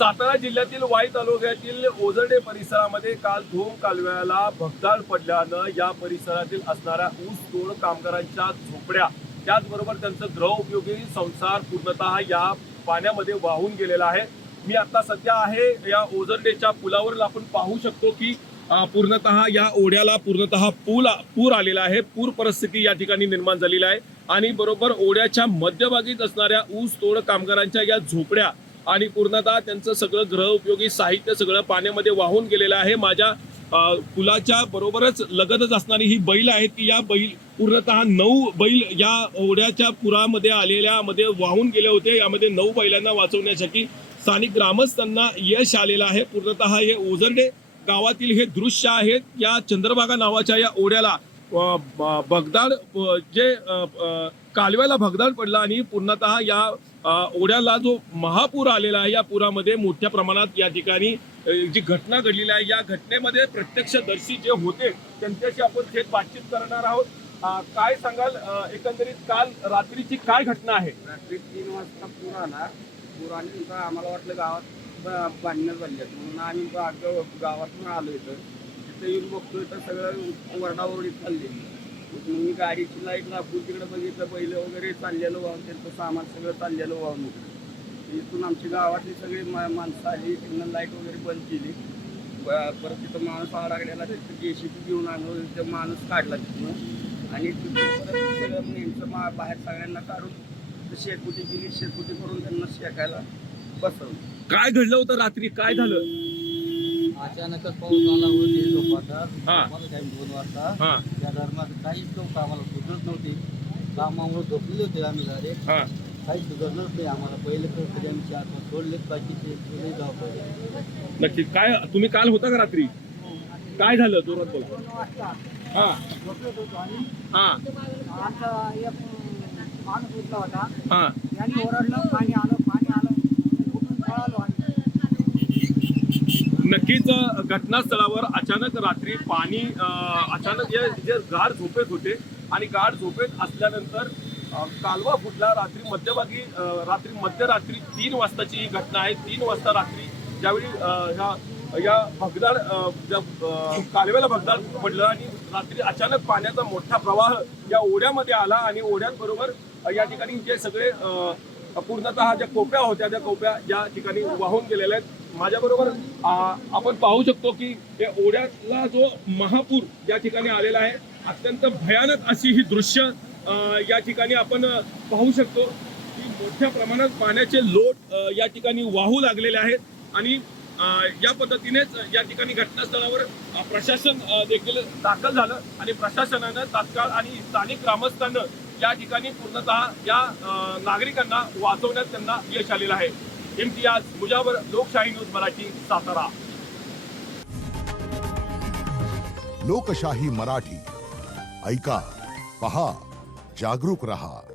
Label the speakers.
Speaker 1: सातारा जिल्ह्यातील वाई तालुक्यातील ओझरडे परिसरामध्ये काल धोम कालव्याला भगदाड पडल्यानं या परिसरातील असणाऱ्या ऊस तोड कामगारांच्या झोपड्या त्याचबरोबर त्यांचं द्रव उपयोगी संसार पूर्णतः या पाण्यामध्ये वाहून गेलेला आहे. मी आता सध्या आहे या ओझरडेच्या पुलावर आपण पाहू शकतो की पूर्णतः या ओढ्याला पूर्णतः पूल पूर आलेला आहे. पूर परिस्थिती या ठिकाणी निर्माण झालेली आहे. आणि बरोबर ओढ्याच्या मध्यभागीच असणाऱ्या ऊस तोड कामगारांच्या या झोपड्या आणि पूर्णतः त्यांचं सगळं ग्रह उपयोगी साहित्य सगळं पाण्यामध्ये वाहून गेलेलं आहे. माझ्या पुलाच्या बरोबरच लगतच असणारी ही बैल आहेत की या बैल पूर्णतः नऊ बैल या ओढ्याच्या पुरामध्ये आलेल्या मध्ये वाहून गेले होते. यामध्ये नऊ बैलांना वाचवण्यासाठी स्थानिक ग्रामस्थांना यश आलेलं आहे. पूर्णतः हे ओझरडे गावातील हे दृश्य आहेत. या चंद्रभागा नावाच्या या ओढ्याला भगदाड जे कालव्याला भगदाड पडला आणि पूर्णतः या ओढ्याला जो महापूर आलेला आहे या पुरामध्ये मोठ्या प्रमाणात या ठिकाणी जी घटना घडलेली आहे या घटनेमध्ये प्रत्यक्षदर्शी जे होते त्यांच्याशी आपण थेट बातचीत करणार आहोत. काय सांगाल? एकंदरीत काल रात्रीची काय घटना आहे?
Speaker 2: रात्री तीन वाजता पूर आला. पूर आल्यानंतर आम्हाला वाटलं गावात बांधण्यात झाली आहेत. म्हणून आम्ही गावातून आलो इथं. तिथे येऊन बघतोय तर सगळं वरडावरडी चाललेली मग मी गाडीची लाइट दाखवून तिकडे बघितलं पहिलं वगैरे चाललेलं वाहून त्यांचं सामान सगळं चाललेलं वाहून इकडे. इथून आमची गावातली सगळी मा- माणसं आली तिथनं लाइट वगैरे बंद केली. परत तिथं माणूस अडकलेला तिथं जेसीबी घेऊन आणलं तिथं माणूस काढला तिथनं. आणि तिथून परत सगळं नेमचं मा बाहेर सगळ्यांना काढून शेकुटी केली शेकुटी करून त्यांना शेकायला बसवलं.
Speaker 1: काय घडलं होतं रात्री? काय झालं?
Speaker 3: अचानकच पाऊस आला होती झोपाटा
Speaker 1: हा.
Speaker 3: मला टाइम दोन वाजता
Speaker 1: हा.
Speaker 3: त्या दरम्यान काहीच नव्हतं आम्हाला सुधरत नव्हती. कामामुळे झोपले होते आम्ही
Speaker 1: हा.
Speaker 3: काही सुधारलंच नाही आम्हाला पहिले तर तरी आम्ही चार पाच सोडलेच जाऊ पहिले
Speaker 1: नक्की काय तुम्ही काल होता का रात्री? काय झालं जोरात बोला. हा. हा.
Speaker 4: आमचा एक माणूस उठला होता.
Speaker 1: हा.
Speaker 4: ओरडलं पाणी आलं
Speaker 1: नक्कीच घटनास्थळावर अचानक रात्री पाणी अचानक जे जे गाढ झोपेत होते आणि गाढ झोपेत असल्यानंतर कालवा फुटला रात्री मध्यभागी रात्री मध्यरात्री तीन वाजताची ही घटना आहे. तीन वाजता रात्री ज्यावेळी ह्या या भगदाड ज्या, कालव्याला भगदाड पडलं आणि रात्री अचानक पाण्याचा मोठा प्रवाह या ओढ्यामध्ये आला आणि ओढ्यांबरोबर या ठिकाणी जे सगळे पूर्णतः ज्या कोप्या होत्या त्या कोप्या या ठिकाणी वाहून गेलेल्या आहेत माझ्याबरोबर आपण पाहू शकतो की या ओढ्यातला जो महापूर या ठिकाणी आलेला आहे अत्यंत भयानक अशी ही दृश्य या ठिकाणी आपण पाहू शकतो. की मोठ्या प्रमाणात पाण्याचे लोट या ठिकाणी वाहू लागलेले आहेत आणि या पद्धतीनेच या ठिकाणी घटनास्थळावर प्रशासन देखील दाखल झालं आणि प्रशासनानं तात्काळ आणि स्थानिक ग्रामस्थांना या ठिकाणी पूर्णतः या नागरिकांना वाचवण्यात त्यांना यश आलेलं आहे. इम्तियाज मुजावर लोकशाही न्यूज मराठी सातारा.
Speaker 5: लोकशाही मराठी. ऐका पहा जागरूक रहा.